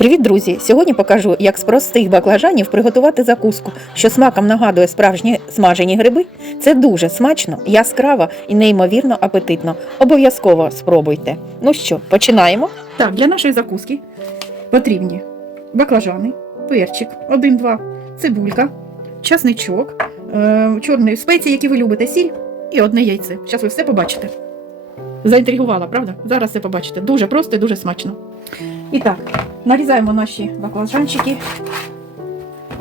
Привіт, друзі! Сьогодні покажу, як з простих баклажанів приготувати закуску, що смаком нагадує справжні смажені гриби. Це дуже смачно, яскраво і неймовірно апетитно. Обов'язково спробуйте. Ну що, починаємо? Так, для нашої закуски потрібні баклажани, перчик, один-два, цибулька, часничок, е, чорні спеції, які ви любите, сіль і одне яйце. Зараз ви все побачите. Заінтригувала, правда? Зараз все побачите. Дуже просто і дуже смачно. І так, нарізаємо наші баклажанчики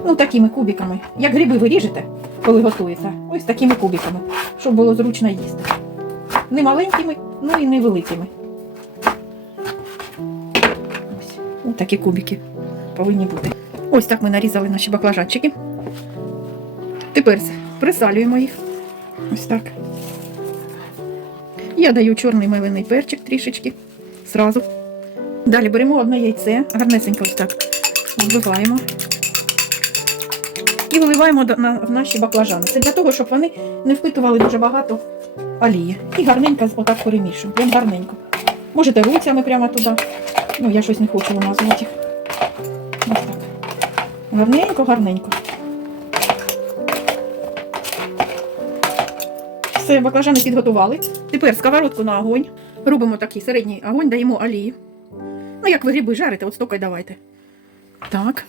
ну, такими кубиками. Як гриби ви ріжете, коли готується, ось такими кубиками, щоб було зручно їсти. Не маленькими, ну і не великими. Ось, ось такі кубики повинні бути. Ось так ми нарізали наші баклажанчики. Тепер присалюємо їх. Ось так. Я даю чорний мелений перчик трішечки. Зразу. Далі беремо одне яйце, гарнесенько ось так вбиваємо. І виливаємо в наші баклажани. Це для того, щоб вони не впитували дуже багато олії. І гарненько отак перемішуємо. Прям гарненько. Можете руцями прямо туди. Ну, я щось не хочу вимазувати їх. Ось так. Гарненько, гарненько. Все, баклажани підготували. Тепер сковородку на огонь. Робимо такий середній огонь, даємо олії. Ну, як ви гриби жарите, от стільки давайте. Так.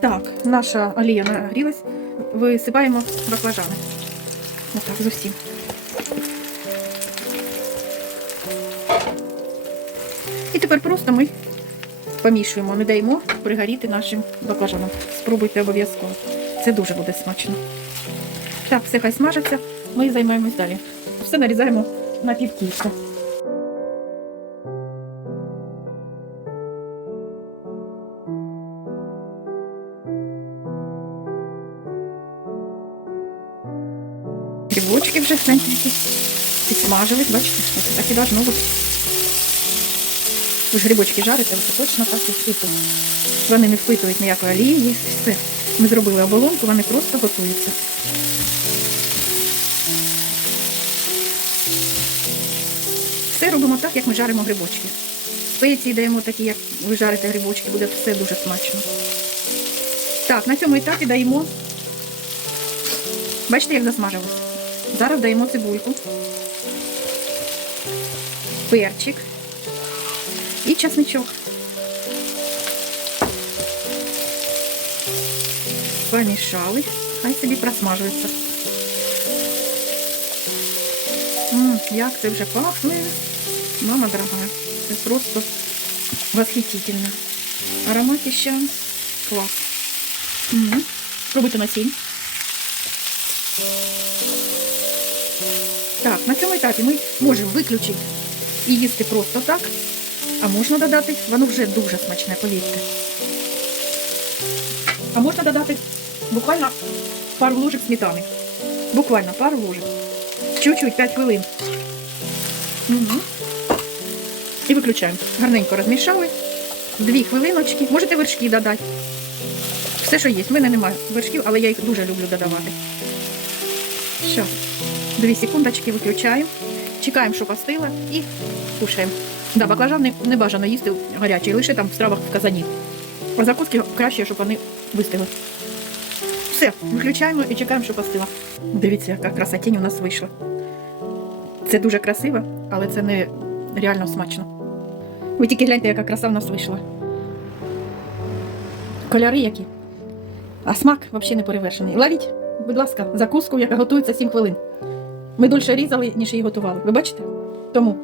Так, наша олія нагрілась. Висипаємо баклажани. Отак, з усім. І тепер просто ми помішуємо, не даємо пригоріти нашим баклажанам. Спробуйте обов'язково. Це дуже буде смачно. Так, все хай смажиться, ми займаємось далі. Все нарізаємо на півкільця. Грибочки вже гляньте які підсмажились, бачите, ось так і должно бути. Ви ж грибочки жарите, це точно так і впитують. Вони не впитують ніякої олії, все. Ми зробили оболонку, вони просто готуються. Все робимо так, як ми жаримо грибочки. Спеції даємо такі, як ви жарите грибочки, буде все дуже смачно. Так, на цьому етапі даємо. Бачите, як засмажилось? Зараз даємо цибульку, перчик і часничок. Помішали, хай собі просмажується. М, як це вже пахне, мама дорога. Це просто восхитительно. Аромат ще клас. Пробуйте на сіль. Так, на цьому етапі ми можемо виключити і їсти просто так, а можна додати, воно вже дуже смачне, повірте. А можна додати буквально пару ложок сметани. Буквально пару ложок. Чуть-чуть, 5 хвилин. Угу. І виключаємо. Гарненько розмішали. Дві хвилиночки. Можете вершки додати. Все, що є. В мене немає вершків, але я їх дуже люблю додавати. Що? Дві секундочки виключаємо. Чекаємо, щоб остила і кушаємо. Да, баклажан не, бажано їсти гарячий, лише там в стравах в казані. А закуски краще, щоб вони вистигли. Все, виключаємо і чекаємо, щоб остила. Дивіться, яка красотінь у нас вийшла. Це дуже красиво, але це не реально смачно. Ви тільки гляньте, яка краса в нас вийшла. Кольори які. А смак взагалі не перевершений. Ловіть, будь ласка, закуску, яка готується 7 хвилин. Ми дольше різали, ніж її готували. Ви бачите? Тому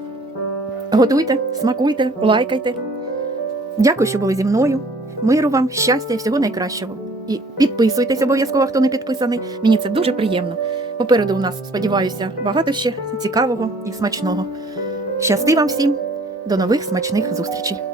готуйте, смакуйте, лайкайте. Дякую, що були зі мною. Миру вам, щастя і всього найкращого. І підписуйтесь обов'язково, хто не підписаний. Мені це дуже приємно. Попереду у нас, сподіваюся, багато ще цікавого і смачного. Щасти вам всім! До нових смачних зустрічей!